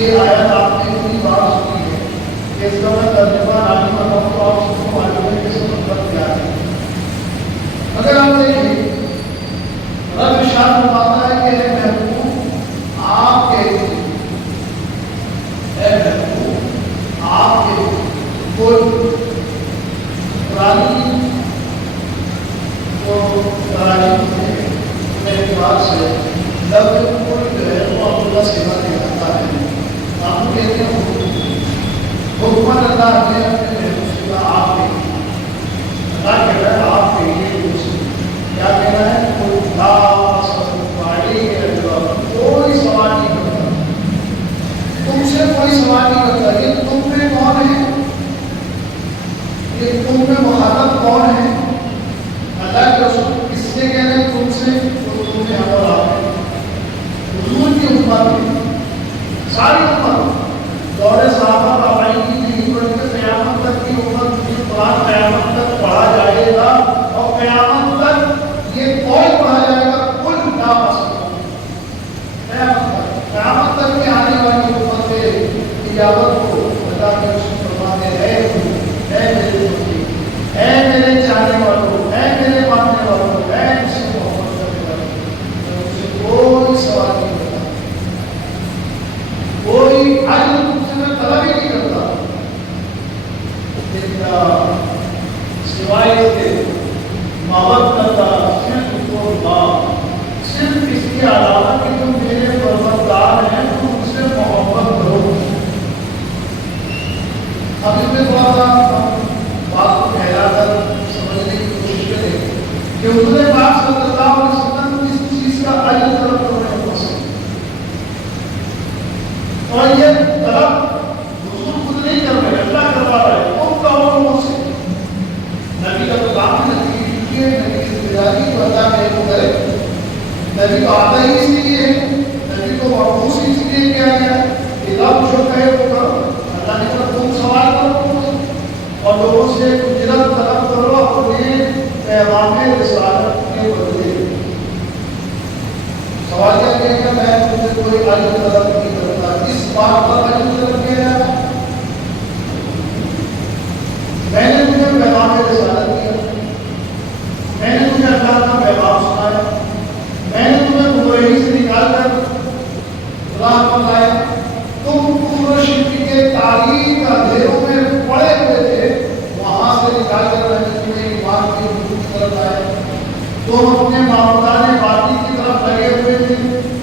یہ آیت آپ نے اے بہنوں، آپ کے کوئی پرانی جو تراجم کے اعتبار سے لفظ کوئی جو ہے وہ عبداللہ سیوا کہلاتا ہے. آپ کہتے ہیں حکمت اللہ نے اپنے محبوب کا آپ کے اللہ کہہ رہا ہے آپ کے لیے کیا کہہ رہا ہے؟ کوئی سوال نہیں کرتا، تم سے کوئی سوال نہیں کرتا. یہ تم میں کون ہے؟ یہ تم میں مخاطب کون ہے؟ اللہ کے رسول کس سے کہہ رہے ہیں تم سے؟ تو تم میں اور آپ ہے حضور کی امت میں ساری امت دور صحابہ تابعین کی امت سے قیامت تک کی امت کی قرآن قیامت تک پڑھا جائے گا اور قیامت تک یہ قول پڑھا جائے گا کل لا مسلم. قیامت تک کے آنے والی امت کے اجابت کو اللہ کے رسول فرماتے ہیں اے میرے بندے، اے میرے چاہنے والوں، اے میرے ماننے والوں، اے مجھ سے محبت کرنے والوں، مجھ سے کوئی سوال نہیں کرتا، کوئی عجل تم سے میں طلب ہی نہیں کرتا. سوائے اس کے محبت کرتا صرف اللہ، صرف اس کے علاوہ کہ تم میرے پروردگار ہیں تم ان سے محبت کرو. اب اس میں تھوڑا سا بات کو پھیلا کر سمجھنے کی کوشش کریں کہ حضور پاک صلی اللہ علیہ وسلم کس چیز کا عجل طلب کر رہے ہیں پسند. اور یہ طلب حضور خود نہیں کر رہے، اللہ کروا رہا ہے. تم کہو لوگوں سے نبی کا تو کام ہے نبی کی نبی کی ذمہ داری تو اللہ میرے کو کرے. نبی کو آتا ہی اس لیے ہے، نبی کو مخصوص اس لیے کیا گیا کہ رب جو کہے وہ کرو. اللہ نے کہا تم سوال کرو اور لوگوں سے اجرت طلب کرو اپنے پیغام رسالت کے بدلے. سوال کیا کہ میں تم سے کوئی عجل طلب نہیں کرتا. اس بات پر عجل طلب کیا ہے میں نے تمہیں پیغام رسالت دیا، میں نے تمہیں اللہ کا پیغام سنایا، میں نے تمہیں گمراہی سے نکال کر راہ بتایا. تم کفر و شرک کے تاریخ اندھیروں میں پڑے ہوئے تھے، وہاں سے نکال کر میں نے تمہیں ایمان کی حضور کی طرف آیا. تم اپنے معبودان باطل کی طرف لگے ہوئے تھے،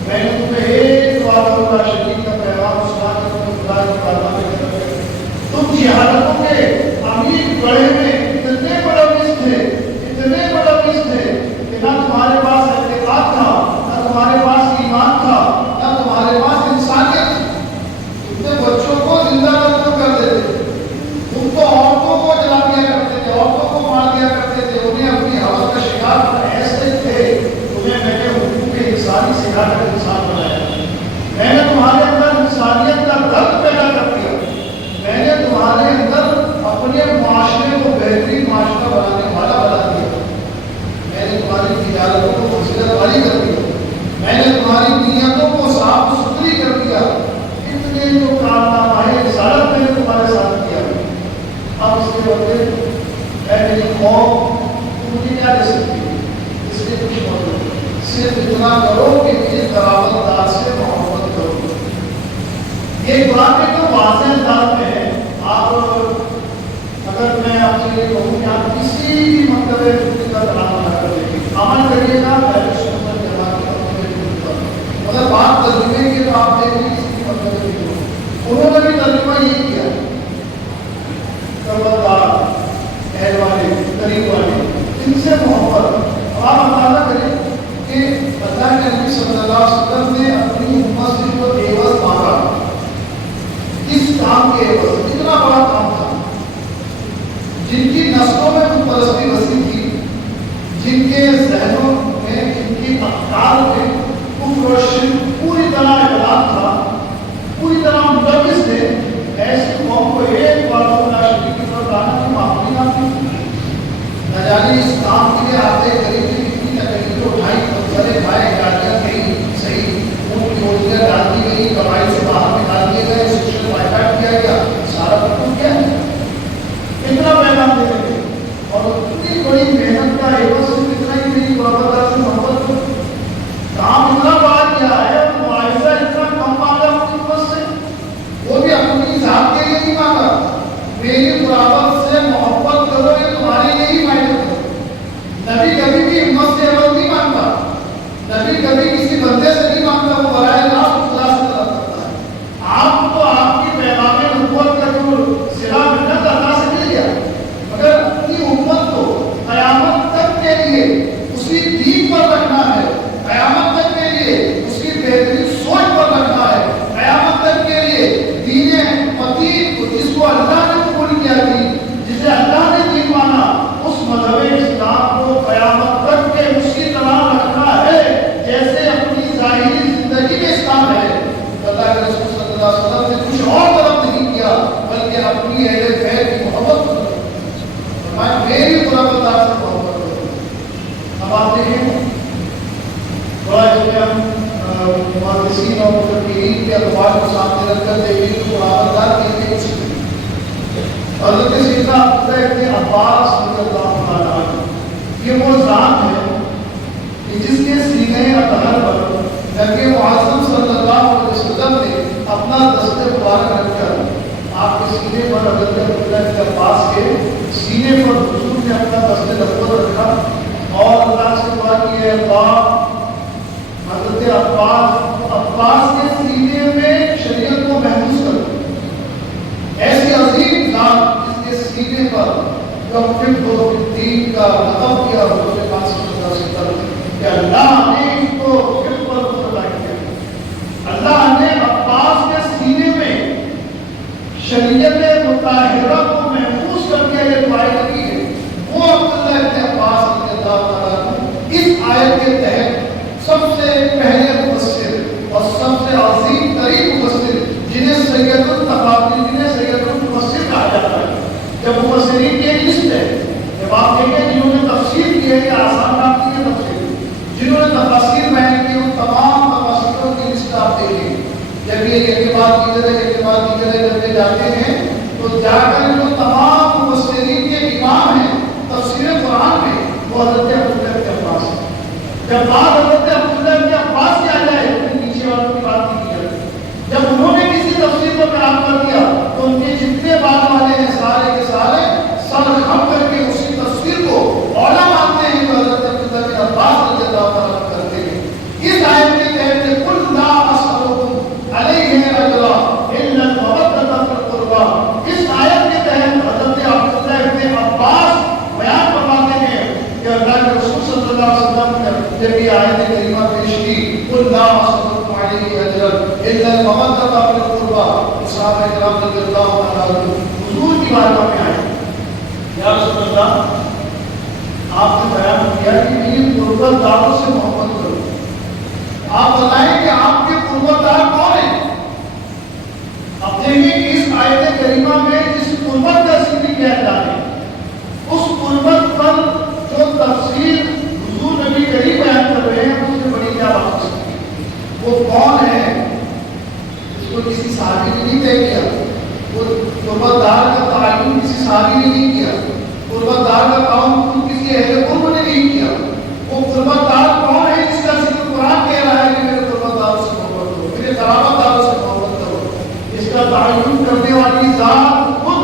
میں نے تمہیں ایک وحدہ اللہ شریک کا پیغام سنا کر تم خدا کی بارگاہ میں طرف گئے. تم جہالتوں کے امیر بڑے میں اتنے بڑا مس تھے، اتنے بڑا مس تھے کہ نہ تمہارے پاس اعتقاد تھا، نہ تمہارے پاس ایمان تھا، نہ تمہارے پاس انسانیت تھی. تم نے بچوں کو زندہ کر دیتے تھے، تم تو عورتوں کو جلا دیا کرتے تھے، عورتوں کو مار دیا کرتے تھے، انہیں اپنی حوث کا شکار ایسے تھے. تمہیں میں نے حقوق انسانی سکھا کر انسان بنایا. میں نے تمہارے اندر انسانیت کا درد پیدا کر دیا. میں نے تمہارے اندر اپنے معاشرے کو بہترین معاشرہ بنانے والا بنا دیا. میں نے تمہاری تجارتوں کو فضیلت والی کر دیا. میں نے تمہاری نیتوں کو صاف ستھری کر دیا. اتنے جو کارنامے رسالت میں نے تمہارے ساتھ کیا. اب اس کے بدلے اے میری قوم تم مجھے کیا دے سکتی ہے؟ اس لیے کچھ مت صرف اتنا کرو کہ میرے قرابت دار سے محبت کرو. یہ قرآن میں تو واضح انداز میں ہے. آپ اگر میں آپ سے یہ کہوں کہ آپ کسی بھی مکتب فقہ کا نام نہ کر دیکھیں، عمل کریے گا اہل سنت جماعت کا مطلب بات ترجمے کی تو آپ دیکھ لیجیے کسی مکتب فقہ انہوں نے بھی ترجمہ یہ کیا کردار اہل والے قریب والے ان سے محبت. آپ اندازہ کریں کہ اللہ کے نبی صلی اللہ علیہ وسلم نے اپنی امت سے جو عوض مانگا اس کام کے عوض اتنا بڑا کام تھا. جن کی نسلوں میں خود پرستی وسیع تھی، جن کے ذہنوں میں جن کی افکار میں کفر و شرک پوری طرح اعلان تھا، پوری طرح ملوث تھے، ایسی قوم کو ایک بار اللہ شریک کی طرف لانا کی معمولی نہ تھی. نہ جانے اس کام کے لیے آتے قریب سے کتنی تکلیفیں اٹھائی، پتھریں کھائے، گاڑیاں گئی صحیح، ان کی روزیاں ڈال دی گئی، قبائل سے باہر نکال دیے گئے، سوشل بائیکاٹ کیا گیا. سارا کچھ کیا ہے اتنا پیغام دے رہے تھے اور اتنی بڑی محنت کا عوض صرف اتنا ہی میری برابر سے محبت کام اتنا بڑا کیا ہے، معاوضہ اتنا کم مانگا اس سے، وہ بھی اپنا میری قرابت سے محبت کرو، یہ تمہارے لیے ہی فائدہ کرو۔ نبی کبھی بھی ہمت سے عمل نہیں مانگتا، نبی کبھی کسی بندے سے نہیں مانگتا، وہ براہ راست خدا سے طلب کرتا ہے۔ آپ کو آپ کی پیغام نبوت کا جو صلہ منت اللہ سے مل گیا، مگر اپنی امت کو قیامت تک کے لیے اسی دین پر رکھنا ہے، قیامت تک کے لیے اس کی بہترین سوچ پر رکھنا ہے، قیامت تک کے لیے دین متین کو جس کو اللہ نے قبول کیا تھی، جسے اللہ نے دین مانا، اس مذہب اسلام کو قیامت تک کے اسی طرح رکھنا ہے جیسے اپنی ظاہری زندگی میں اسلام ہے۔ اللہ کے رسول صلی اللہ علیہ وسلم نے کچھ اور طلب نہیں کیا بلکہ اپنی اہل بیت کی محبت کرو، فرمایا میری قرابت سے محبت کرو۔ اب آپ دیکھیں تھوڑا اس میں ہم محدثین اور مفکرین کے اقوال کو سامنے رکھ کر دیکھیں کہ قرابت دار کہتے کچھ نہیں۔ حضرت سیدنا عبداللہ ابن عباس رضی اللہ تعالیٰ عنہ یہ وہ ذات ہے کہ جس کے سینے اطہر پر نبی معظم صلی اللہ علیہ وسلم نے اپنا دست مبارک رکھ کر آپ کے سینے پر حضرت عبداللہ ابن عباس کے سینے پر حضور نے اپنا دست نبوت رکھا اور اللہ سے دعا کی ہے اللہ حضرت عباس کے سینے میں شریعت کو محفوظ کرو۔ ایسی عظیم ذات جس کے سینے پر جو فقہ دین کا لقب کیا حضور پاک صلی اللہ علیہ وسلم کہ اللہ نے اس کو فقہ پر مطلع کیا، اللہ نے عباس کے سینے میں شریعت مطہرہ کو محفوظ کر کے یہ دعائیں لگی ہے۔ وہ عبداللہ ابن عباس رضی اللہ تعالیٰ عنہ اس آیت کے تحت سب سے پہلے مفسر اور سب سے عظیم ترین مفسر جنہیں سید التفاسیر جنہیں سید المفسر کہا جاتا ہے۔ جب مفسرین کی ایک لسٹ ہے، جب آپ دیکھیں جنہوں نے تفسیر کی ہے، یہ آسان کام کی ہے تفسیر، جنہوں نے تفاسیر بیان کی ان تمام تفاسیروں کی لسٹ آپ دیکھیں، جب یہ بعد کرنے جاتے ہیں تو جا کر جو تمام مفسرین کے امام ہیں تفسیر قرآن میں وہ حضرت عبداللہ ابن عباس ہیں۔ جب بات حضرت عبداللہ ابن عباس کی آ جائے تو نیچے والوں کی بات نہیں کی جاتی۔ جب انہوں نے کسی تفسیر کو بیان کر دیا تو ان کے جتنے بعد والے ہیں سارے کے سارے سر خم کر کے اسی تفسیر کو اولا مانتے ہیں جو حضرت عبداللہ ابن عباس رضی اللہ تعالیٰ عنہ کرتے ہیں۔ اس آیت کے تحت قل لا اسألکم علیہ اجرا الا المودۃ فی القربى، اس آیت کے تحت حضرت عبداللہ ابن عباس بیان فرماتے ہیں کہ اللہ کے رسول صلی اللہ علیہ وسلم نے جب یہ آیت کریمہ پیش کی قل لا اسألکم علیہ اجرا الا المودۃ فی القربى، صحابہ کرام رضی اللہ تعالیٰ عنہ حضور کی بارگاہ میں آئے، یا رسول اللہ آپ نے بیان کیا کہ میری قربت داروں سے محبت کرو، آپ بتائیں کہ آپ کے قربت دار کون ہیں؟ اب دیکھیں کہ اس آیت کریمہ میں جس قربت کا ذکر کیا اللہ نے، اس قربت پر جو تفسیر حضور نبی کریم بیان کر رہے ہیں اس سے بڑی کیا بات ہو سکتی ہے؟ وہ کون ہے؟ اس کو کسی صحابی نے نہیں طے کیا، وہ قربت دار کا تعین کسی صحابی نے نہیں کیا، قربت دار کا تعین کسی اہل قرب نے نہیں کیا۔ وہ قربت دار کون ہے جس کا ذکر قرآن کہہ رہا ہے کہ میرے قربت داروں سے محبت کرو، میرے قرابت داروں سے محبت کرو؟ اس کا تعین کرنے والی ذات خود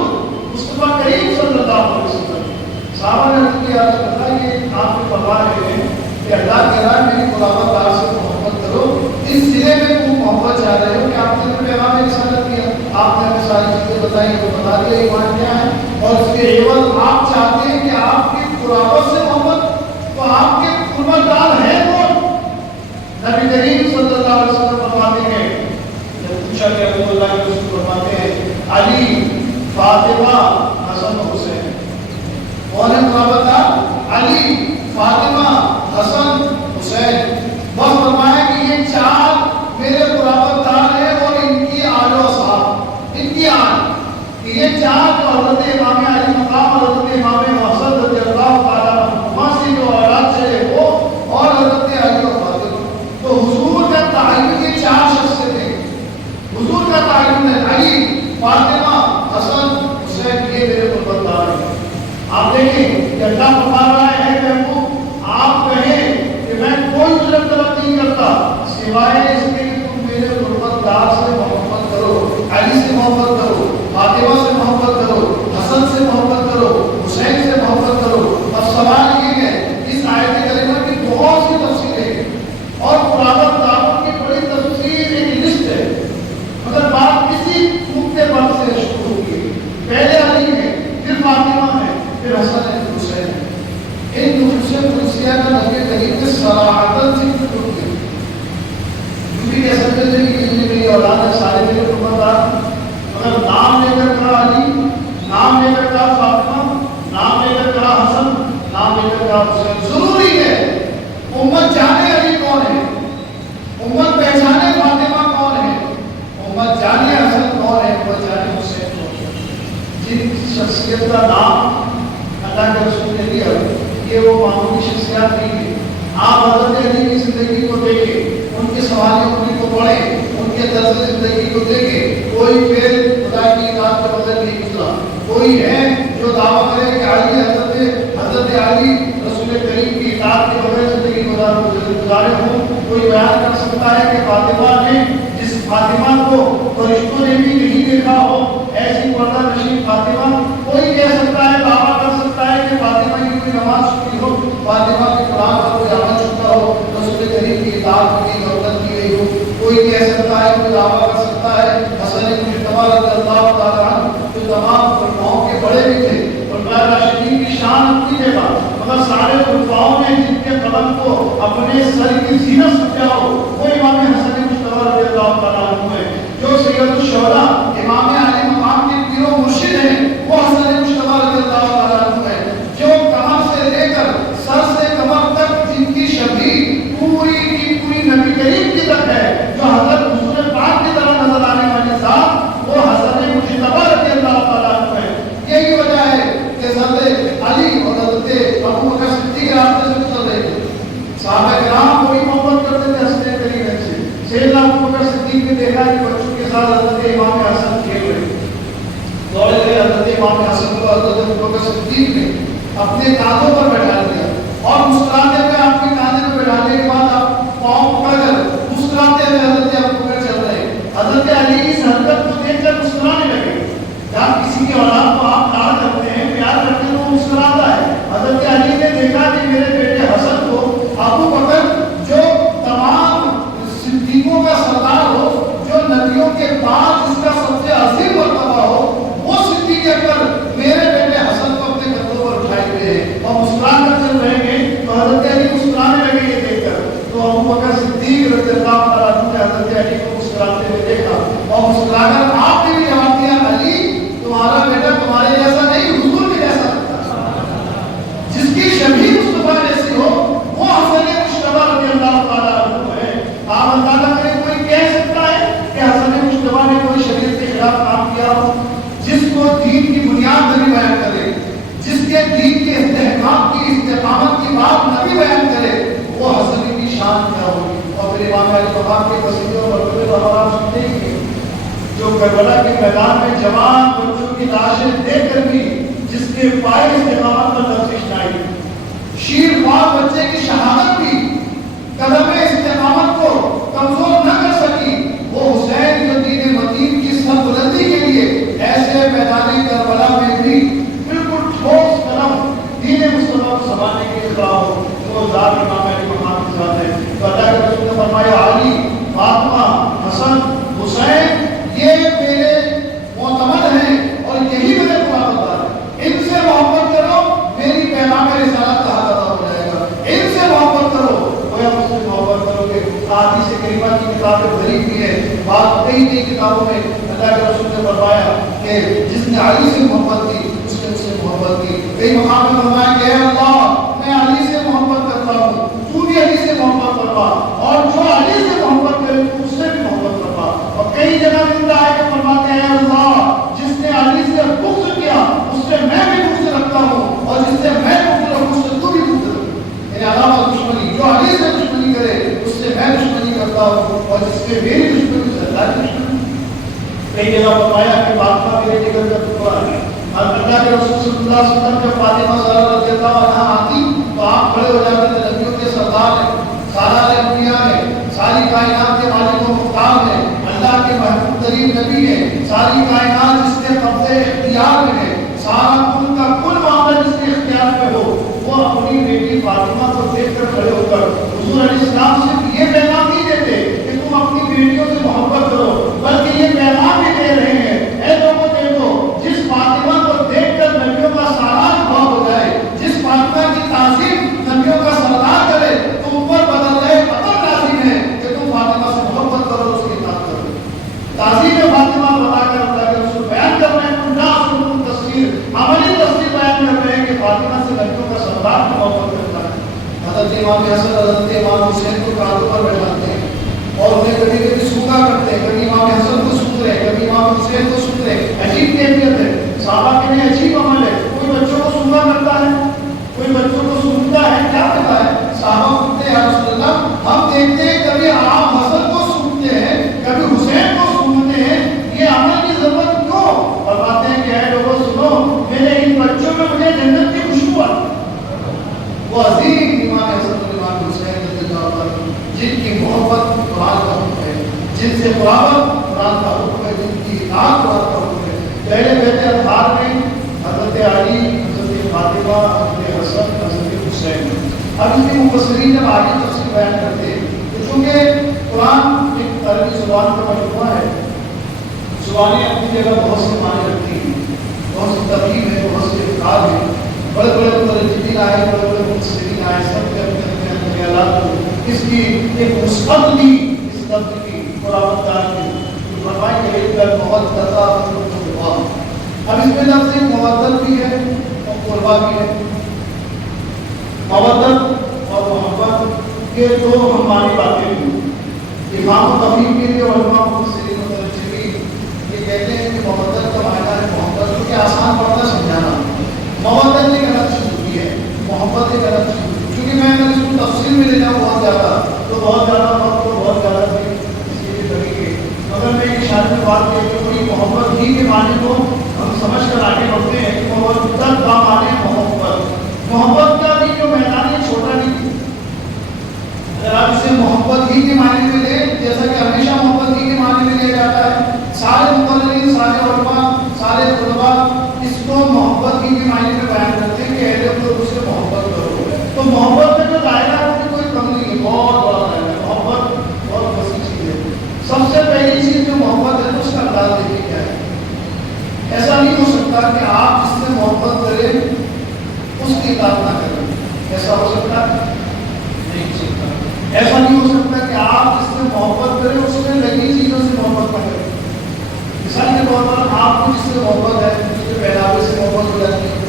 مصطفیٰ کریم صلی اللہ علیہ وسلم۔ صحابہ نے عرض کیا رسول اللہ یہ آپ کو فرما رہے ہیں کہ اللہ کہہ رہا ہے میری قرابت دار سے محبت کرو، اس ضلع میں تم محبت چاہ رہے ہو کہ آپ نے پیغام رسالت کیا، آپ نے ہمیں ساری چیزیں بتائی، وہ بتا دیا ایمان کیا ہے، اور اس کے عوض آپ چاہتے ہیں کہ آپ کی قرابت سے محبت، تو آپ کے قربت دار ہیں کون؟ نبی کریم صلی اللہ علیہ وسلم فرماتے ہیں، جب پوچھا کہ ابو اللہ کے رسول فرماتے ہیں علی، فاطمہ، حسن و حسین۔ کون ہے قرابت دار؟ علی، فاطمہ، حسن، حسین۔ بس فرمایا کہ یہ چار میرے قرابت دار ہیں اور ان کی آل و اصحاب، ان کی آل، یہ چار جو حضرت امام علی مقام اور حضرت امام حسن رضی اللہ تعالیٰ عنہ سے جو اولاد چلے وہ اور حضرت علی اور فاطمہ، تو حضور کا تعین یہ چار شخص تھے، حضور کا تعین ہے علی، فاطمہ، حسن، حسین، یہ میرے قربت دار ہیں۔ آپ دیکھیں کہ اللہ فرما رہا ہے کہ آپ کہیں کہ میں کوئی اجرت طلب نہیں کرتا سوائے اس کے کہ تم میرے قربت دار سے محبت کرو، علی سے محبت کرو، فاطمہ سے محبت کرو، علی، نام لے کر کہا فاطمہ، نام لے کر کہا حسن، نام لے کر کہا حسین. ضروری ہے امت جانے علی کون ہے، امت پہچانے فاطمہ کون ہے، امت جانے حسن کون ہے، امت جانے حسین کون ہے. جن شخصیت کا نام اللہ کے رسول نے دیا یہ وہ معمولی شخصیات نہیں ہے. آپ حضرت علی کی زندگی کو دیکھیں، ان کے سوال عمری کو پڑھیں، ان کے طرز زندگی کو دیکھیں. کوئی پھر خدا کی اطاعت کے بغیر نہیں گزرا. کوئی ہے جو دعویٰ کرے کہ علی حضرت علی رسول کریم کی اطاعت کے بغیر زندگی گزارے ہوں. کوئی بیان کر سکتا ہے کہ فاطمہ نے جس فاطمہ کو فرشتوں نے بھی نہیں دیکھا ہو، ایسی پردہ نشین فاطمہ. کوئی کہہ سکتا ہے، دعویٰ کر سکتا ہے کہ فاطمہ کی کوئی نماز چھوٹی ہو، فاطمہ کے قرآن کا کوئی عمل چھوٹا ہو، رسول کریم کی اطاعت کی ضرورت کی گئی ہو. کوئی کہہ سکتا ہے، کوئی دعویٰ کر سکتا ہے حسن مجتبی رضی اللہ تعالیٰ عنہ جو تمام خلفاؤں کے بڑے بھی تھے، خلفائے راشدین کی شان اپنی جگہ، مگر سارے خلفاؤں نے جن کے قدم کو اپنے سر کی زینت سمجھا ہو وہ امام حسن مجتبی رضی اللہ تعالیٰ عنہ ہے. جو سید الشہداء امام علی مقام کے پیر و مرشد ہیں وہ حسن مجتبی رضی اللہ تعالیٰ عنہ ہے. جو کمر سے لے کر سر سے کمر تک جن کی شبیہ پوری کی پوری نبی کریم کی طرف ہے، جو حضرت حضور پاک کی طرح نظر آنے والی ذات وہ حسن مجتبی رضی اللہ تعالیٰ عنہ ہے. یہی وجہ ہے کہ حضرت علی اور حضرت ابو بکر صدیق کے راستے سے گزر رہے تھے. صحابہ کرام کو بھی محبت کرتے تھے حسن کریم سے. سیدنا ابو بکر صدیق نے دیکھا کہ بچوں کے ساتھ حضرت امام حسن کھیل رہے ہیں. دوڑے گئے حضرت امام حسن کو حضرت ابو بکر صدیق نے اپنے کاندھوں پر بیٹھا دیا اور مسکراتے ہوئے آپ کے کاندھے پر بیٹھانے کے بعد آپ پاؤں پکڑ کر مسکراتے ہوئے حضرت ابو بکر چل رہے ہیں. حضرت علی کی اس حرکت کو دیکھ کر مسکرانے لگے. جب کسی کی اولاد کو آپ لاڈ کرتے ہیں، پیار کرتے ہیں، وہ مسکراتا ہے. حضرت علی نے دیکھا کہ میرے بیٹے حسن کو ابو بکر جو تمام صدیقوں کا سردار ہو، جو نبیوں کے بعد اس کا سب سے عظیم مرتبہ ہو، وہ صدیق اکبر میرے بیٹے حسن کو اپنے کندھوں پر اٹھائے ہوئے ہیں اور مسکرا کر چل رہے ہیں. تو حضرت علی مسکرانے لگے یہ دیکھ کر. تو ابو بکر صدیق رضی اللہ تعالیٰ عنہ نے حضرت علی کو مسکراتے ہوئے دیکھا اور مسکرا کر آپ نے بھی جواب دیا، علی تمہارا بیٹا تمہارے جیسا نہیں، حضور کے جیسا لگتا ہے. جس کی شبیہ مصطفیٰ جیسی ہو وہ حسن مجتبی رضی اللہ تعالیٰ عنہ ہے. آپ اندازہ کریں کوئی کہہ سکتا ہے کہ حسن مجتبی نے کوئی شریعت کے خلاف کام کیا ہو؟ جس کو دین کی بنیاد نبی بیان کرے، جس کے دین کے استحکام کی استقامت کی بات نبی بیان کرے، وہ حسن کی شان کیا ہوگی. اور پھر امام علی مقام کے وسیلے اور مرتبے پر آپ سنتے ہی ہیں جو کربلا کے میدان میں جوان بچوں کی لاشیں دیکھ کر بھی جس کے پائے استقامت پر لرزش نہ آئی، شیر خوار بچے کی شہادت بھی قدم استقامت کو کمزور نہ کر سکی، وہ حسین جو دین متین کی سر بلندی کے لیے ایسے میدانی کربلا میں بھی بالکل ٹھوس قدم دین مصطفیٰ کو سنبھالنے کے لیے کھڑا ہو، وہ ذات امام علی مقام کے ساتھ ہے. تو اللہ کے رسول نے فرمایا علی، فاطمہ، حسن، حسین یہ میرے معتمد ہیں اور یہی میرے خلافت ہیں. ان سے محبت کرو، میری پیغام رسالت کا حق ادا ہو جائے گا. ان سے محبت کرو، گویا مجھ سے محبت کرو گے. احادیث کریمہ کی کتابیں بھری ہوئی ہیں. بات کئی کتابوں میں اللہ کے رسول نے فرمایا کہ جس نے علی سے محبت کی اس نے مجھ سے محبت کی. کئی مقام میں فرمایا کہ اے اللہ میں علی سے محبت کرتا ہوں، تو بھی علی سے محبت کروا، اور جو علی سے محبت کرے تو اس سے بھی محبت کروا. اور کئی جگہ ملتا ہے کہ فرماتے ہیں اللہ جس نے علی سے بغض کیا اس سے میں بھی بغض رکھتا ہوں، اور جس سے میں بغض رکھوں اس سے تو بھی بغض رکھ. یعنی علامہ دشمنی، جو علی سے دشمنی کرے اس سے میں دشمنی کرتا ہوں، اور جس سے میری دشمنی سے اللہ کی دشمنی. کئی جگہ فرمایا کہ فاطمہ میرے جگر کا ٹکڑا ہے. اور اللہ کے رسول صلی اللہ علیہ وسلم جب فاطمہ زہرا رضی اللہ عنہا آتی تو آپ کھڑے ہو جاتے تھے. نبیوں کے سردار ہیں، سالار انبیاء ہیں، ساری کائنات کے مالک و مختار ہیں، اللہ کے محبوب ترین نبی ہیں، ساری کائنات جس کے قبضے اختیار میں ہے، سارا کل کا کل معاملہ جس کے اختیار میں ہو، وہ اپنی بیٹی فاطمہ کو دیکھ کر کھڑے ہو کر حضور علیہ السلام صرف یہ پیغام نہیں دیتے کہ تم اپنی بیٹیوں سے محبت کرو، بلکہ یہ پیغام بھی دے رہے ہیں اے لوگوں دیکھو جس فاطمہ کو دیکھ کر نبیوں کا سالار بھاؤ ہو جائے، جس فاطمہ کی تعظیم نبیوں کا سردار کرے، تو اوپر بدل رہے پتہ لازم ہے کہ تم فاطمہ سے محبت کرو، اس کی اطاعت کرو. تعظیم فاطمہ بتا کر اللہ کے حضرت امام حسن حضرت امام حسین کو کاندھوں پر بیٹھاتے ہیں اور انہیں کبھی کبھی سوکھا کرتے ہیں، کبھی امام حسن کو سوکھ رہے، کبھی امام حسین کو سوکھ رہے. عجیب کیفیت ہے، صحابہ کے لیے عجیب عمل ہے. کوئی بچوں کو سوکھا کرتا ہے، کوئی بچوں کو سوکھتا ہے، کیا کرتا ہے؟ صحابہ پوچھتے ہیں یا رسول اللہ ہم دیکھتے ہیں کبھی آپ حسن کو سوکھتے ہیں، کبھی حسین کو سوکھتے ہیں، یہ عمل کی ضرورت کیوں؟ فرماتے ہیں کہ اے لوگوں سنو، میرے ان بچوں میں مجھے جنت کی خوشبو آتی. وہ عظیم امام حسن اور امام حسین رضی اللہ عنہ جن کی محبت قرآن کا حکم ہے، جن سے قرابت قرآن کا حکم ہے، جن کی اطاعت قرآن کا حکم ہے. پہلے بیت اطہار میں حضرت علی، حضرت فاطمہ، حضرت حسن، حضرت حسین. اب اس کے مفسرین جب آگے تفصیل بیان کرتے ہیں تو چونکہ قرآن ایک عربی زبان کا مجموعہ ہے، زبانیں اپنی جگہ بہت سے معنی رکھتی ہیں، بہت سی ترکیب ہے، بہت سے افراد ہیں، بڑے بڑے مترجمین آئے، بڑے بڑے مفسرین آئے، سب کے اپنے اپنے خیالات کو اس کی ایک مثبت لی، اس لفظ کی قرابت دار کی فرمائیں کہ ایک در بہت قطع قربا. اب اس میں لفظ مودت بھی ہے اور قربا بھی ہے. مودت اور محبت کے دو ہم معنی باتیں ہیں. امام و تفہیم کے لیے علماء مفسرین مترجمین یہ کہتے ہیں کہ مودت کا معنی ہے محبت، کیونکہ آسان پڑتا سمجھانا. مودت ایک الگ چیز ہوتی ہے، محبت ایک الگ چیز ہوتی ہے. کیونکہ میں اگر اس کو تفصیل میں لے جاؤں بہت زیادہ تو بہت زیادہ وقت کو بہت زیادہ اس کے لیے لگے گے. اگر میں ایک اشارے میں بات کروں تو کوئی محبت ہی کے معنی کو ہم سمجھ کر آگے بڑھتے ہیں کہ محبت کا معنی محبت. محبت کا بھی جو میدان ہے چھوٹا نہیں ہے. اگر آپ اسے محبت ہی کے معنی میں لیں، جیسا کہ ہمیشہ محبت ہی کے معنی میں لیا جاتا ہے، سارے مقررین، سارے علماء، سارے طلباء اس کو محبت ہی کے معنی میں بیان کرتے ہیں کہ اہل کو اس سے محبت کرو. تو محبت میں جو دائرہ ہے اس کوئی کم نہیں ہے، بہت بڑا دائرہ ہے. محبت بہت وسیع چیز ہے. سب سے پہلی چیز جو محبت ہے اس کا انداز دیکھیے کیا ہے. ایسا نہیں ہو سکتا کہ آپ جس سے محبت کریں اس کی اطاعت نہ کریں. ایسا ہو سکتا ہے؟ نہیں ہو سکتا. ایسا نہیں ہو سکتا کہ آپ جس سے محبت کریں اس میں لگی چیزوں سے محبت نہ کریں. مثال کے طور پر آپ کو جس سے محبت ہے، اس کے پہناوے سے محبت ہو جاتی ہے،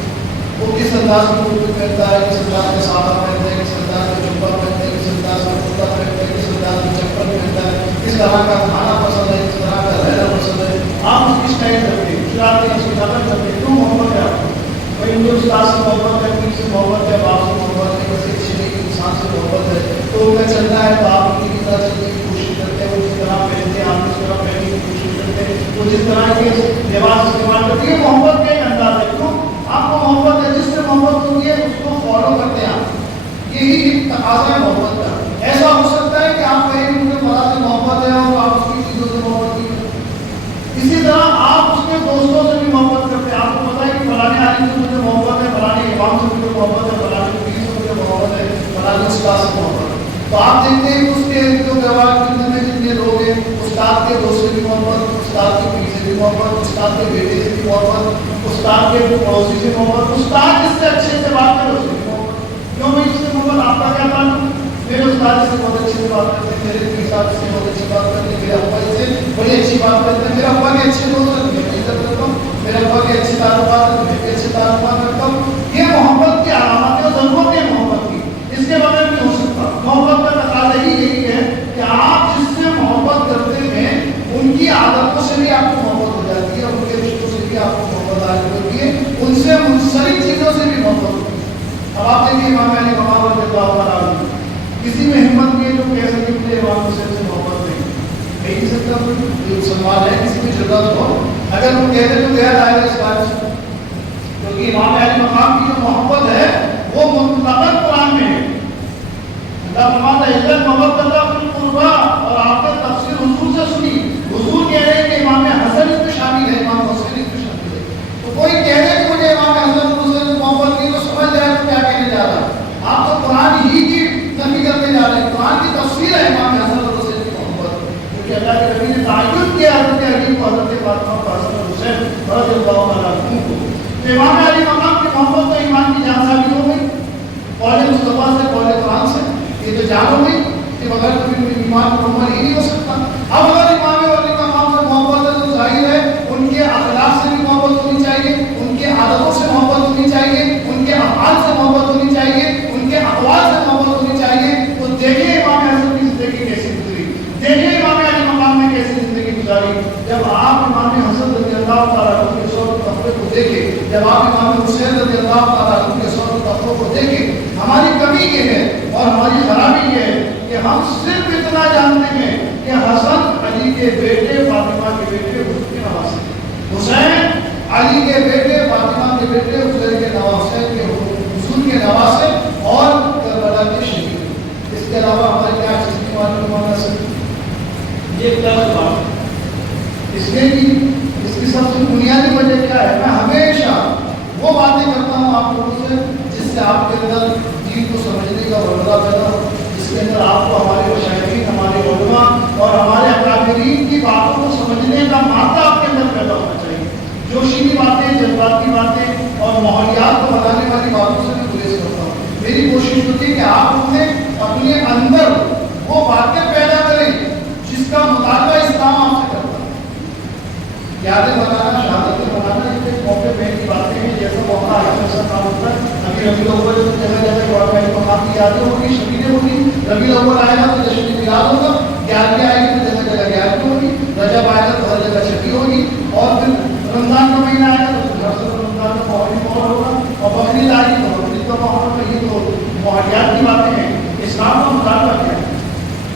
وہ کس انداز میں کرتا ہے، کس انداز میں سادہ پہنتا ہے، کس انداز میں جبہ پہنتا ہے، کس انداز میں کرتا پہنتا ہے، کس انداز میں چپل پہنتا ہے، کس طرح کا کھانا پسند ہے، کس طرح کا رہنا پسند ہے. آپ اس کی اسٹائل کرتے ہیں، چلاتے ہیں، اس کی نقل کرتے ہیں. کیوں محبت ہے آپ کو؟ بھائی مجھے استاد سے محبت ہے، پیر سے محبت ہے، باپ سے محبت ہے، کسی شریک انسان سے محبت ہے، تو ان کا چلنا ہے تو آپ کی طرح چلنے کی کوشش کرتے ہیں. وہ جس طرح پہنتے ہیں آپ اس طرح پہننے کی کوشش کرتے ہیں. وہ جس طرح کے لباس استعمال کرتے ہیں. محبت کا ایک انداز ہے. کیوں آپ کو محبت ہے؟ جس سے محبت ہوتی ہے اس کو فالو کرتے ہیں آپ. یہی ایک تقاضا ہے محبت کا. ایسا ہو سکتا ہے کہ آپ کہیں مجھے فلاں سے محبت ہے اور آپ اس کی چیزوں سے محبت نہیں کرتے. اسی طرح آپ اس کے دوستوں سے بھی محبت کرتے ہیں. آپ کو پتا ہے کہ فلانے عالم سے مجھے محبت ہے، فلانے امام سے مجھے محبت ہے، فلانے پیر سے مجھے محبت ہے، فلانے استاد سے محبت ہے. تو آپ دیکھتے ہیں اس کے جو گواہ میں جتنے لوگ ہیں، استاد کے دوست سے بھی محبت، استاد کے پیر سے بھی محبت، استاد کے بیٹے سے بھی محبت، استاد کے پڑوسی سے محبت، استاد جس سے اچھے سے بات کرے اس سے بھی محبت. کیوں میں اس سے محبت؟ آپ کا کیا تعلق؟ میرے استاد سے بہت اچھے سے بات کرتے ہیں، میرے پیر صاحب سے بہت اچھی بات کرتے ہیں، میرے ابا سے بڑی اچھی بات کرتے ہیں، میرے ابا کے اچھے دوست ہیں میں عزت کرتا ہوں، میرے ابا کے اچھے تعلقات ہیں میں بھی اچھے تعلقات رکھتا ہوں. یہ محبت کی علامات اور ضرورت ہے محبت کی. اس کے بغیر نہیں ہو سکتا. محبت کا تقاضا یہی ہے کہ آپ جس سے محبت کرتے ہیں ان کی عادتوں سے بھی آپ کو محبت ہو جاتی ہے، ان کے رشتوں سے بھی آپ کو محبت آ ہوتی ہے، ان سے منسلک چیزوں سے بھی محبت ہوتی ہے. اب آپ دیکھیے امام علی مقام رضی اللہ عنہ کسی میں ہمت نہیں ہے جو کہہ سکے مجھے امام حسین سے محبت نہیں. نہیں سکتا کوئی مسلمان ہے کسی میں جرات ہو اگر وہ کہہ دے تو غیر آئے گا اس بات سے. کیونکہ امام علی مقام کی جو محبت ہے وہ مطلق قرآن میں ہے. اللہ فرماتا ہے عزت محبت قربا، اور آپ نے تفسیر حضور سے سنی. حضور کہہ رہے ہیں کہ امام حسن اس میں شامل ہے، امام حسین اس میں شامل ہے. تو کوئی کہہ دے کہ مجھے امام حسن حسین سے محبت نہیں تو سمجھ جائے تو کیا کہنے جا رہا ہے. آپ تو قرآن ہی کی نفی کرنے جا رہے ہیں. قرآن کی تفسیر ہے امام حسن اور حسین کی محبت، کیونکہ اللہ کے نبی نے تعین کیا حضرت علی کو، حضرت فاطمہ کو، حسن حسین رضی اللہ عنہ کو. تو امام علی مقام کی محبت تو ایمان کی جان ثابت ہو گئی قول مصطفیٰ سے، قول قرآن سے. یہ تو جان ہو گئی کہ بغیر کبھی ایمان مکمل ہی نہیں ہو سکتا. اب اگر امام علی مقام سے محبت ہے تو ظاہر ہے ان کے اخلاق سے بھی محبت ہونی چاہیے، ان کے عادتوں سے محبت ہونی چاہیے، ان کے افعال سے محبت ہونی چاہیے، ان کے اقوال سے محبت ہونی تختے کو دیکھے، جب آپ امام حسین رضی اللہ تعالیٰ عنہ کے سر تختوں کو دیکھے، ہماری کمی یہ ہے اور ہماری خرابی یہ ہے کہ ہم صرف اتنا جانتے ہیں کہ حسن علی کے بیٹے، فاطمہ کے بیٹے، حسین کے نواسے، حسین علی کے بیٹے، فاطمہ کے بیٹے، حسین کے نواسے، حضور کے نواسے اور کربلا کے شہید۔ اس کے علاوہ ہمارے کیا چیز والے مانا سکتے؟ یہ غلط بات اس لیے کہ اس کی سب سے بنیادی وجہ کیا ہے؟ میں ہمیشہ وہ باتیں کرتا ہوں آپ لوگوں سے جس سے آپ کے اندر دین کو سمجھنے کا ورزہ پیدا ہو، جس کے اندر آپ کو ہمارے مشاہدین، ہمارے علماء اور ہمارے اکابرین کی باتوں کو سمجھنے کا مادہ آپ کے اندر پیدا ہونا چاہیے۔ جوشی کی باتیں، جذباتی باتیں اور ماحولیات کو بتانے والی باتوں سے میں گریز کرتا ہوں۔ میری کوشش ہوتی ہے کہ آپ انہیں اپنے اندر وہ باتیں پیدا کریں جس کا مطالبہ اسلام آپ سے کرتا ہے۔ یادیں بتانا، شہادتیں بتانا، یہ موقع پہ کی باتیں ہیں، جیسا موقع ایسا کام ہوتا ہے۔ ابھی ربیع الاول جگہ جگہ گورنمنٹ مقام کی یادیں ہوگی، شبیریں ہوگی۔ ربیع الاول آئے گا تو جشن میلاد ہوگا، 11ویں آئے گی تو جگہ جگہ 11ویں ہوگی، رجب آئے گا تو ہر جگہ چھٹی ہوگی، اور پھر رمضان کا مہینہ آئے گا تو ہر سب رمضان کا ماحول ہوگا، اور بقرعید آئے گی تو بقرعید کا ماحول ہوگا۔ یہ تو ماحولیات کی باتیں ہیں۔ اسلام کا مطالبہ کیا ہے؟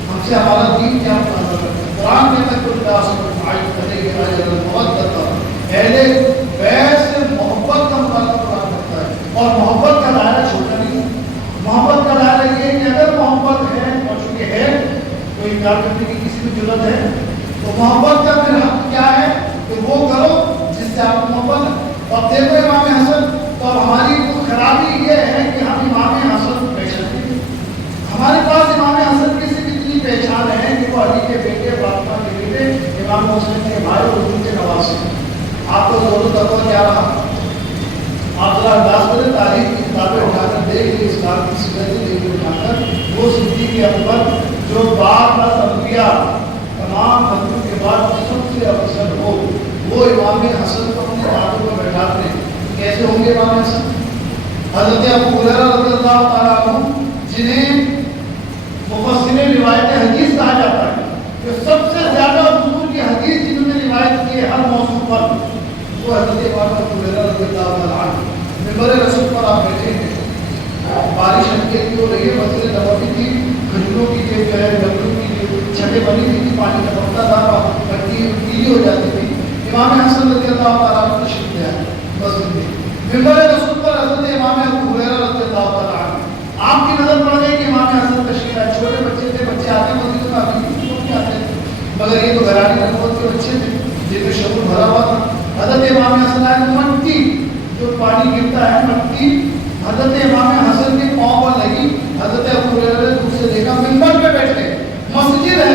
ہم سے ہمارا دین کیا مطالبہ کرتا ہے؟ قرآن میں تک کوئی اہل بیت سے محبت کا مطالبہ قرآن کرتا ہے، اور محبت کا دائرہ چھوٹا نہیں ہے۔ محبت کا دائرہ یہ کہ اگر محبت ہے، اور چونکہ ہے تو انکار کرنے کی کسی بھی ضرورت ہے، تو محبت کا پھر حق کیا ہے کہ وہ کرو جس سے آپ کو محبت ہے۔ اور دیکھو امام حسن، تو ہماری خرابی یہ ہے کہ ہم امام حسن کو پہچانتے ہیں۔ ہمارے پاس امام حسن کی صرف اتنی پہچان ہے کہ وہ علی کے بیٹے، فاطمہ کے بیٹے، امام حسین کے بھائی اور ان کے نواسے۔ آپ کو ضرورت تقویٰ کیا رہا؟ آپ ذرا انداز کریں، تاریخ کی کتابیں اٹھا کر دیکھ لیں، اسلام کی سیرتیں دیکھ کر اٹھا کر، وہ صدیق اکبر جو بعد انبیاء تمام نبیوں کے بعد سب سے افضل ہو، وہ امام حسن کو اپنے ہاتھوں پر بیٹھاتے ہیں۔ کیسے ہوں گے امام حسن؟ حضرت ابو ہریرہ رضی اللہ تعالیٰ عنہ، جنہیں مفسرین روایت حدیث کہا جاتا ہے، کہ سب سے زیادہ حضور کی حدیث جنہوں نے روایت کی ہے ہر موضوع پر، وہ حضرت ابو ہریرہ رضی اللہ تعالیٰ عنہ۔ منبر رسول پر آپ بیٹھے ہیں، بارش ہلکی ہلکی ہو رہی ہے، مسجد نبوی کی کھجوروں کی جو ہے لکڑیوں کی جو چھتیں بنی ہوئی تھی، پانی ٹپکتا تھا، مٹی پیلی ہو جاتی تھی۔ امام حسن رضی اللہ تعالیٰ عنہ تشریف لے آئے مسجد میں، منبر رسول پر حضرت امام ابو ہریرہ رضی اللہ تعالیٰ عنہ۔ آپ کی نظر پڑ گئی کہ امام حسن تشریف لائے، چھوٹے بچے تھے، بچے آتے مسجد میں ابھی نہیں آتے تھے، مگر یہ تو گھرانی نبوت کے بچے تھے جن میں شعور بھرا ہوا تھا۔ حضرت امام حسن آئے، مٹی جو پانی گرتا ہے، مٹی حضرت امام حسن کے پاؤں پر لگی۔ حضرت ابو ہریرہ نے دور سے دیکھا، منبر پہ بیٹھے، مسجد ہے،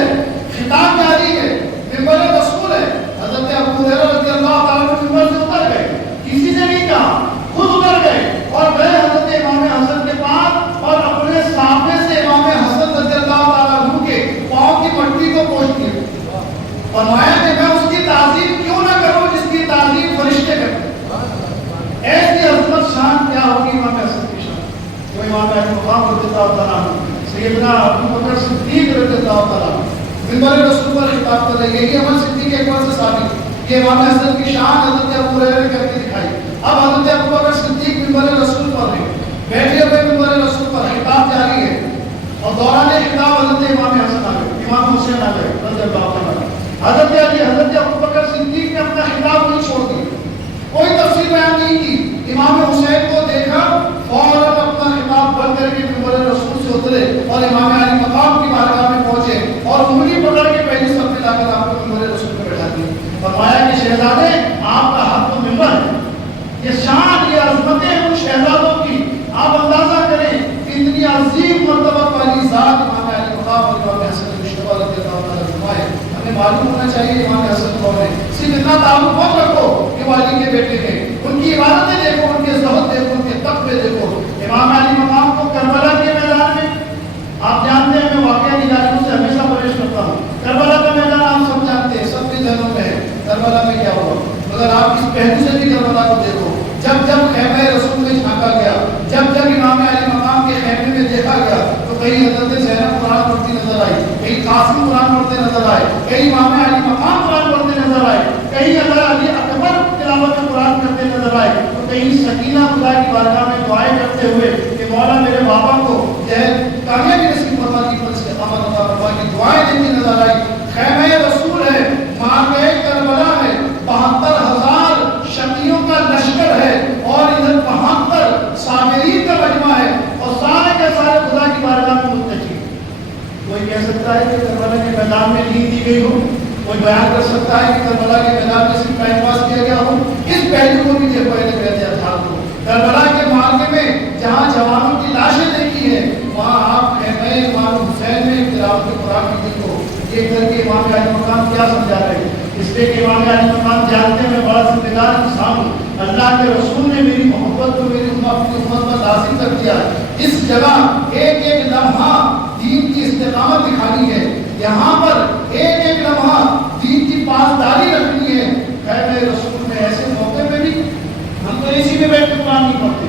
خطاب جاری ہے، منبر رسول ہے۔ حضرت ابو ہریرہ رضی اللہ تعالیٰ عنہ منبر سے اتر گئے، کسی سے نہیں کہا، خود اتر گئے اور گئے حضرت امام حسن کے پاس، اور اپنے سامنے سے امام حسن رضی اللہ تعالیٰ عنہ کے پاؤں کی مٹی کو پوچھ دیا۔ فرمایا کہ میں اس کی تعظیم کیوں نہ کروں جس کی تعظیم فرشتے کرتے ہیں۔ ایسی عظمت شان کیا ہوگی امام حسن کی شان؟ وہ امام مقام رضی اللہ تعالیٰ عنہ، سیدنا ابو بکر صدیق رضی اللہ تعالیٰ عنہ منبر رسول پر خطاب کر رہے ہیں۔ یہ عمل صدیق اکبر سے ثابت، یہ امام حسن کی شان حضرت ابو ہریرہ نے کر کے دکھائی۔ اب حضرت ابو بکر صدیق منبر رسول پر ہیں، بیٹھے ہوئے منبر رسول پر، خطاب جاری ہے، اور دوران خطاب حضرت امام حسن آ گئے، امام حسین آ گئے رضی اللہ تعالیٰ عنہ۔ حضرت علی، حضرت ابو بکر صدیق نے اپنا خطاب نہیں چھوڑ دیا، کوئی تفصیل بیان نہیں کی۔ امام حسین کو دیکھا، فوراً اپنا خطاب بند کر کے منبر رسول سے اترے اور امام علی مقام کی بارگاہ میں پہنچے اور انگلی پکڑ کے پہلی صف میں لا کر آپ کو منبر رسول پہ بیٹھا دیا۔ فرمایا کہ شہزادے، آپ کا حق و منبر ہے، یہ شان، یہ عظمتیں ان شہزادوں کی، آپ اندازہ کریں کہ اتنی عظیم مرتبہ والی ذات امام علی مقام اور امام حسن مشتبہ رضی اللہ تعالیٰ عنہ۔ ہمیں معلوم ہونا چاہیے امام حسن کون ہے، صرف اتنا تعلق مت رکھو کہ وہ علی کے بیٹے ہیں، ان کی عبادتیں دیکھو، ان کے زہد دیکھو، ان کے تقوی دیکھو۔ امام علی مقام کو کربلا کے میدان میں، آپ جانتے ہیں میں واقعہ کی جانبوں سے ہمیشہ پریش کرتا ہوں، کربلا کا میدان آپ سب جانتے ہیں، سب کے ذہنوں میں ہے کربلا میں کیا ہوا، مگر آپ اس پہلو سے بھی کربلا کو دیکھو۔ جب جب خیمہ رسول میں جھانکا گیا، جب جب امام علی مقام کے خیمے میں دیکھا گیا، تو کہیں حضرت زینب قرآن پڑھتی نظر آئی، کہیں قاسم قرآن پڑھتے نظر آئے، کہیں امام علی مقام قرآن پڑھتے نظر آئے، کہیں حضرت علی اکبر تلاوت قرآن کرتے ملتے نظر آئے تو کہیں سکینہ خدا کی بارگاہ میں دعائیں کرتے ہوئے کہ مولا میرے بابا کو جو ہے کامیابی نصیب فرما دی، پر استقامت عطا فرما کی دعائیں دیتی نظر آئی۔ خیمہ رسول ہے، مارکہ کربلا ہے، 72,000 شقیوں کا لشکر ہے اور ادھر 72 صابرین کا مجمع ہے اور سارے کے سارے خدا کی بارگاہ میں متقی۔ کوئی کہہ سکتا ہے کہ کربلا کے میدان میں نیند دی گئی ہو، کوئی بیان کر سکتا ہے کہ کربلا کے میدان میں صرف ٹائم پاس کیا گیا ہو، اس پہلو کو بھی دیکھو پہلے اطہار کو۔ کربلا کے معرکے میں جہاں جوانوں کی لاشیں دیکھی ہیں وہاں آپ خیمہ امام حسین میں تلاوت قرآن کی دل کو یہ کر کے امام علی مقام کیا سمجھا رہے ہیں؟ اس لیے کہ امام علی مقام جانتے ہیں میں بڑا ذمہ دار انسان ہوں، اللہ کے رسول نے میری محبت کو میری اپنی امت پر لازم کر دیا ہے۔ اس جگہ ایک ایک لمحہ دین کی استقامت دکھانی ہے، یہاں پر ایک ایک لمحہ دین کی پاسداری رکھنی ہے۔ خیمہ رسول میں ایسے موقع پہ بھی ہم تو اسی میں بیٹھ کے قرآن نہیں پڑھتے،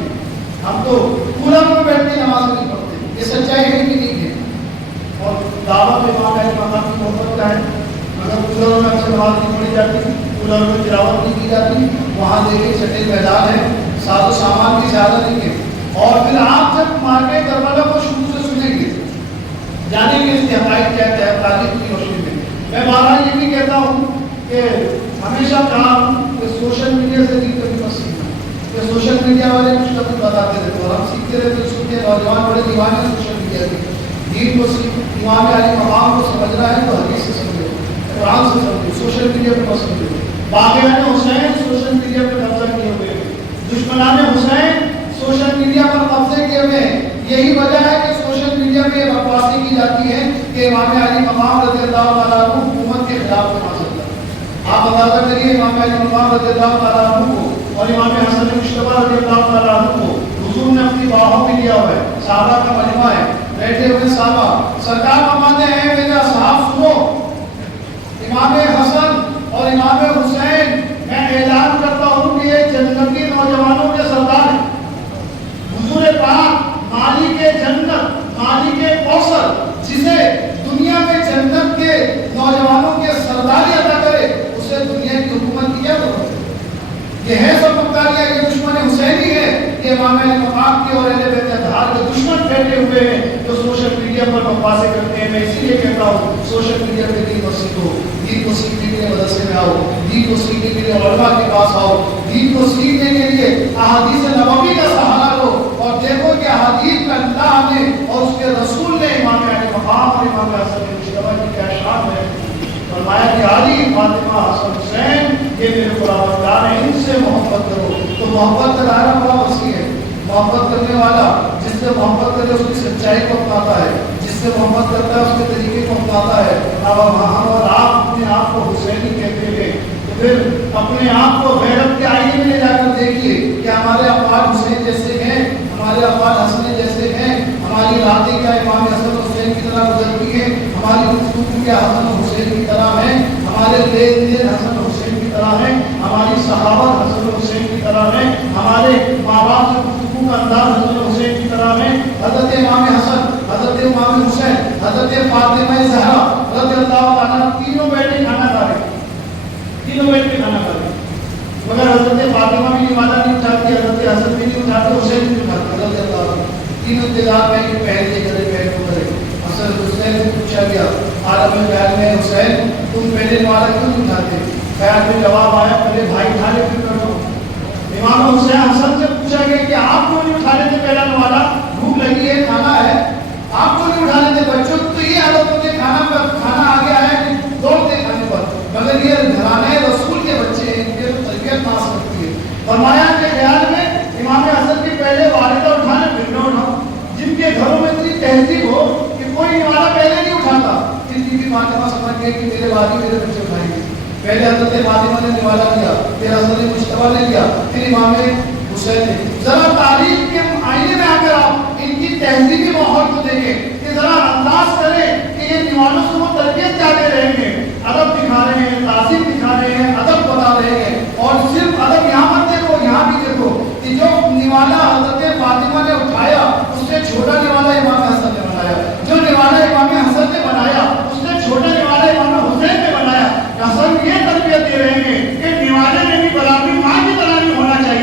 ہم تو کولر میں بیٹھ کے نماز نہیں پڑھتے، یہ سچائی ہے کہ نہیں ہے؟ اور دعوت امام علی مقام کی محبت کا ہے، اگر کولروں میں اکثر نماز نہیں پڑھی جاتی، کولروں میں تلاوت نہیں کی جاتی، وہاں دیکھیں چھٹے میدان ہے، ساز و سامان کی زیادہ نہیں ہے، اور پھر آپ جب مارکے کربلا کو شروع سے سنیں گے جانیں گے اس کے حقائق کیا ہے تاریخ کی روشنی میں۔ میں بارہ یہ بھی کہتا ہوں کہ ہمیشہ کہا ہوں کہ سوشل میڈیا سے دین کبھی مت سیکھنا، کہ سوشل میڈیا والے کچھ نہ کچھ بتاتے رہتے اور ہم سیکھتے رہتے، سنتے نوجوان بڑے دیوانے سوشل میڈیا کے۔ دین کو سیکھ، امام علی مقام کو سمجھنا ہے تو حدیث سے سمجھو، قرآن سے سمجھو، سوشل میڈیا پہ مت سمجھو۔ باغیان حسین سوشل میڈیا پہ قبضہ کیے ہوئے ہیں، دشمنان حسین سوشل میڈیا پر قبضے کیے ہوئے ہیں۔ یہی وجہ ہے کہ سوشل میڈیا پہ یہ بکواسی کی جاتی ہے کہ امام علی مقام رضی اللہ تعالیٰ عنہ حکومت کے خلاف نماز پڑھتا ہے۔ آپ اندازہ کریے امام علی مقام رضی اللہ تعالیٰ عنہ کو اور امام حسن مشتبہ رضی اللہ تعالیٰ عنہ کو حضور نے اپنی باہوں میں لیا ہوا ہے، صحابہ کا مجمع ہے، بیٹھے ہوئے صحابہ سرکار فرماتے ہیں میرے اصحاب سنو، امام حسن اور امام حسین میں اعلان کرتا ہوں کہ یہ جنتی نوجوانوں کے سردار ہیں۔ حضور پاک مالک جنت، مالک کوثر، جسے دنیا میں جنت کے نوجوانوں کے سرداری عطا کرے اسے دنیا کی حکومت کی کیا ضرورت ہے؟ یہ ہے سب مختاریہ، یہ دشمن حسینی ہے، یہ امام علی مقام کے اور اہل بیت اطہار کے دشمن بیٹھے ہوئے ہیں جو سوشل میڈیا پر بکواسیں کرتے ہیں۔ میں اسی لیے کہتا ہوں سوشل میڈیا پہ دین کو سیکھو، دین کو سیکھنے کے لیے مدرسے میں آؤ، دین کو سیکھنے کے لیے علماء کے پاس آؤ، دین کو سیکھنے کے لیے احادیث نبوی کا سہارا لو اور دیکھو کہ احادیث میں اللہ نے اور اس کے رسول نے امام علی مقام اور امام حسن مشتبہ کی کیا شان ہے۔ فرمایا کہ علی، فاطمہ، حسن، حسین یہ میرے قربان ہیں، ان سے محبت کرو۔ تو محبت کا دائرہ بڑا وسیع ہے، محبت کرنے والا جس سے محبت کرے اس کی سچائی کو اپناتا ہے، جس سے محبت کرتا ہے اس کے طریقے کو اپناتا ہے۔ اب ہم اور آپ اپنے آپ کو حسینی کہتے ہیں تو پھر اپنے آپ کو غیرت کے آئینے میں لے جا کر دیکھیے کہ ہمارے افعال حسین جیسے ہیں، ہمارے افعال حسن جیسے ہیں، ہماری راتیں کیا امام حسن حسین کی طرح گزرتی ہیں، ہماری گفتگو کیا حسن حسین کی طرح ہے، ہمارے لین دین حسن حسین کی طرح ہے، ہماری صحابت حسن حسین کی طرح ہے، ہمارے ماں باپ سے گفتگو کا انداز حسن حسین کی طرح ہے۔ حضرت امام حسن، حضرت امام حسین، حضرت فاطمہ زہرا رضی اللہ عنہ تینوں بیٹے کھانا کھا رہے، تینوں بیٹے کھانا کھا رہے، مگر حضرت فاطمہ بھی نمازہ نہیں اٹھاتی، حضرت حسن بھی نہیں اٹھاتے، حسین بھی نہیں اٹھاتے رضی اللہ عنہ۔ تینوں انتظار میں کہ پہل یہ کرے پہل کو کرے۔ حسن حسین سے پوچھا گیا عالم خیال میں حسین تم پہلے نمازہ کیوں نہیں اٹھاتے؟ خیال میں جواب آیا پہلے بھائی اٹھا لے پھر کرو۔ امام حسین حسن سے پوچھا گیا کہ آپ کیوں نہیں اٹھا لیتے پہلا نمازہ؟ بھوک لگی ہے، کھانا ہے، آپ کو نہیں اٹھا لیتے؟ بچوں تو یہ حالت ہوتی ہے کھانا آ گیا ہے دوڑتے کھانے پر، مگر یہ گھرانے رسول کے بچے ہیں، ان کے تو تربیت ناس کرتی ہے۔ فرمایا کہ خیال میں امام حسن کی پہلے والدہ اٹھانے پھر نہ اٹھاؤ، جن کے گھروں میں اتنی تہذیب ہو کہ کوئی نمازہ پہلے نہیں اٹھاتا، پھر بی بی فاطمہ سمجھ گئے کہ میرے والد میرے بچے اٹھائیں گے۔ پہلے حضرت فاطمہ نے نمازہ کیا، پھر حضرت مشتبہ نے کیا، پھر امام حسین نے۔ ذرا تاریخ کے آئینے میں آ کر آپ ان کی تہذیبی ماحول کو دیکھیں کہ ذرا انداز کریں کہ یہ دیوانوں سے وہ تربیت کیا دے رہے ہیں، ادب دکھا رہے ہیں، تعظیم دکھا رہے ہیں، ادب بتا رہے ہیں۔ اور صرف ادب یہاں مت دیکھو، یہاں بھی دیکھو کہ جو نوالہ حضرت فاطمہ نے اٹھایا اس سے چھوٹا نوالہ امام حسن نے بنایا، جو نوالہ امام حسن نے بنایا اس سے چھوٹا نوالہ امام حسین نے بنایا۔ حسن یہ تربیت دے رہے ہیں کہ نوالے میں بھی برابری ماں کی طرح نہیں ہونا چاہیے۔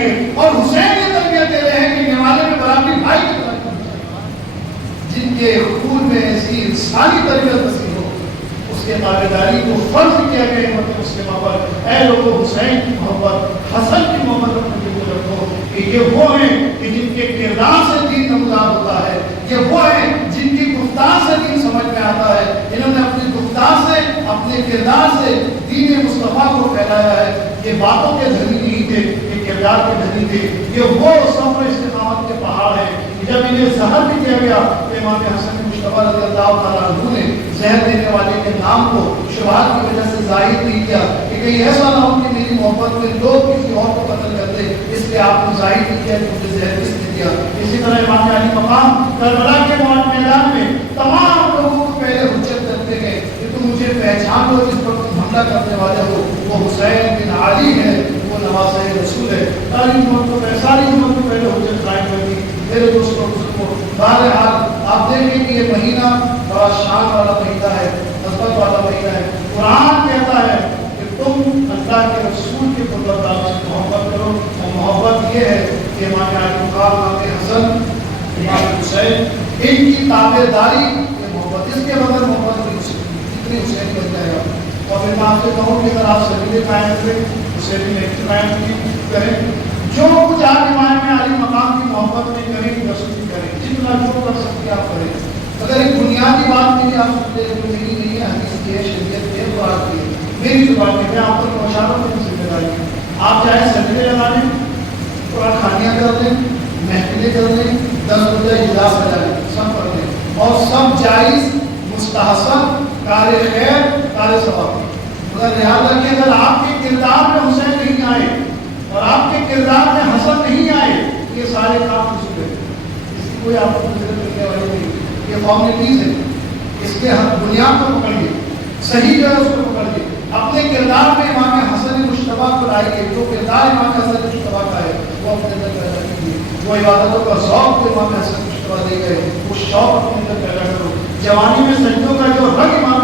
یہ وہ ہیں کہ جن کے کردار سے دین نمودار ہوتا ہے، یہ وہ ہیں جن کی گفتار سے دین سمجھ میں آتا ہے، انہوں نے اپنی گفتار سے، اپنے کردار سے دین مصطفیٰ کو پھیلایا ہے۔ یہ باتوں کے دھنی نہیں تھے، یہ کردار کے دھنی تھے۔ یہ وہ صبر استقامت کے پہاڑ ہیں کہ جب انہیں زہر بھی دیا گیا تو امام حسن مجتبیٰ رضی اللہ تعالیٰ عنہ نے زہر دینے والے کے نام کو شبہات کی وجہ سے ظاہر نہیں کیا کہ کہیں ایسا نہ ہو کہ میری محبت میں لوگ کسی اور کو قتل کرتے، اس لیے آپ نے ظاہر نہیں کیا کہ مجھے زہر کس نے دیا۔ اسی طرح امام علی مقام کربلا کے میدان میں تمام لوگوں کو پہلے حجت کرتے گئے کہ تم مجھے پہچان لو، جس پر تم حملہ کرنے والے ہو وہ حسین بن علی ہے، وہ نواسہ رسول ہے۔ ساری امت کو پہلے حجت قائم کر دی۔ میرے دوستوں کو بہرحال آپ دیکھیں کہ یہ مہینہ بڑا شان والا مہینہ ہے، عظمت والا مہینہ ہے۔ قرآن کہتا ہے کہ تم اللہ کے رسول کے قربت سے محبت کرو، اور محبت یہ ہے کہ امام علی مقام، امام حسن، امام حسین، ان کی تابع داری یہ محبت، اس کے بغیر محبت نہیں ہو سکتی۔ کتنی حسین بن جائے گا۔ اور پھر میں آپ سے کہوں کہ اگر آپ سبیلے قائم کریں، حسین نے قائم کریں، جو کچھ آپ امام علی مقام کی محبت میں کریں، رسول کریں، جتنا جو کر سکتے آپ کریں۔ اگر ایک بنیادی بات کے لیے آپ سنتے ہیں کہ نہیں ہے، حدیث کی ہے، شریعت کی ہے، قرآن کی ہے، میری زبان میں آپ پر مشاورت کی ذمہ داری ہے۔ آپ چاہے سجدے لگا لیں، قرآن خوانیاں کر لیں، محفلیں کر لیں، 10 بجے اجلاس سجا لیں، سب پڑھ لیں، اور سب جائز، مستحسن، کار خیر، کار ثواب۔ مگر یاد رکھیں اگر آپ کے کردار میں حسین نہیں آئے اور آپ کے کردار میں حسن نہیں آئے، یہ سارے کام فضول ہیں، اس کی کوئی آپ کو ضرورت کرنے والی نہیں۔ یہ فارمیلٹیز ہے، اس کے بنیاد کو پکڑیے، صحیح جو ہے اس کو پکڑیے، اپنے کردار میں امام حسن مجتبیٰ کو لائیے، جو کردار امام حسن مجتبیٰ کا ہے وہ اپنے اندر پیدا کیجیے، وہ عبادتوں کا ذوق جو امام حسن مجتبیٰ دے گئے وہ شوق اپنے اندر پیدا کرو، جوانی میں سجدوں کا جو رنگ امام